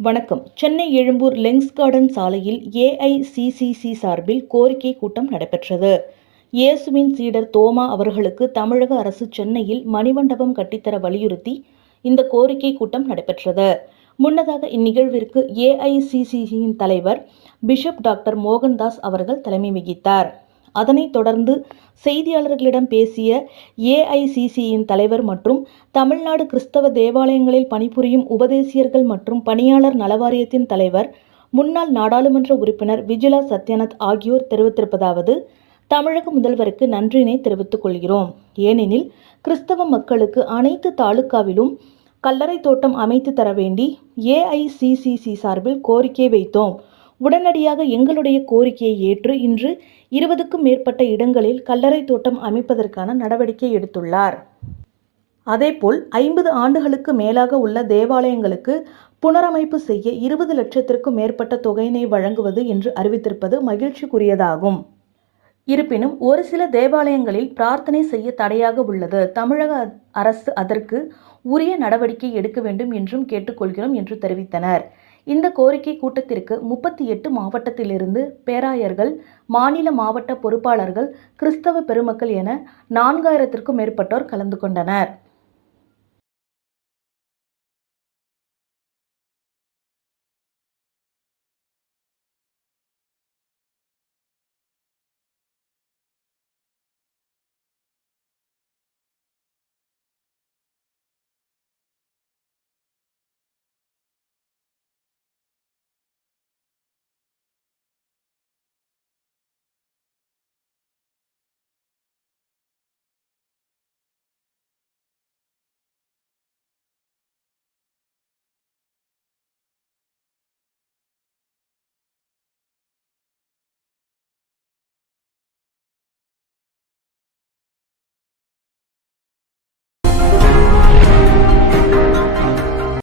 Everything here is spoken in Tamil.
வணக்கம். சென்னை எழும்பூர் லெங்ஸ் கார்டன் சாலையில் ஏஐசிசிசி சார்பில் கோரிக்கை கூட்டம் நடைபெற்றது. இயேசுவின் சீடர் தோமா அவர்களுக்கு தமிழக அரசு சென்னையில் மணிமண்டபம் கட்டித்தர வலியுறுத்தி இந்த கோரிக்கை கூட்டம் நடைபெற்றது. முன்னதாக இந்நிகழ்விற்கு ஏஐசிசிசியின் தலைவர் பிஷப் டாக்டர் மோகன்தாஸ் அவர்கள் தலைமை வகித்தார். அதனைத் தொடர்ந்து செய்தியாளர்களிடம் பேசிய ஏஐசிசியின் தலைவர் மற்றும் தமிழ்நாடு கிறிஸ்தவ தேவாலயங்களில் பணிபுரியும் உபதேசியர்கள் மற்றும் பணியாளர் நலவாரியத்தின் தலைவர், முன்னாள் நாடாளுமன்ற உறுப்பினர் விஜிலா சத்யநாத் ஆகியோர் தெரிவித்திருப்பதாவது: தமிழக முதல்வருக்கு நன்றியினை தெரிவித்துக் கொள்கிறோம். ஏனெனில் கிறிஸ்தவ மக்களுக்கு அனைத்து தாலுகாவிலும் கல்லறை தோட்டம் அமைத்து தர வேண்டி ஏஐசிசிசி சார்பில் கோரிக்கை வைத்தோம். உடனடியாக எங்களுடைய கோரிக்கையை ஏற்று இன்று 20க்கும் மேற்பட்ட இடங்களில் கல்லறை தோட்டம் அமைப்பதற்கான நடவடிக்கை எடுத்துள்ளார். அதேபோல் 50 ஆண்டுகளுக்கு மேலாக உள்ள தேவாலயங்களுக்கு புனரமைப்பு செய்ய 20 லட்சத்திற்கும் மேற்பட்ட தொகையினை வழங்குவது என்று அறிவித்திருப்பது மகிழ்ச்சிக்குரியதாகும். இருப்பினும் ஒரு சில தேவாலயங்களில் பிரார்த்தனை செய்ய தடையாக உள்ளது. தமிழக அரசு அதற்கு உரிய நடவடிக்கை எடுக்க வேண்டும் என்றும் கேட்டுக்கொள்கிறோம் என்று தெரிவித்தனர். இந்த கோரிக்கை கூட்டத்திற்கு 38 மாவட்டத்திலிருந்து பேராயர்கள், மாநில மாவட்ட பொறுப்பாளர்கள், கிறிஸ்தவ பெருமக்கள் என 4000த்திற்கும் மேற்பட்டோர் கலந்து கொண்டனர்.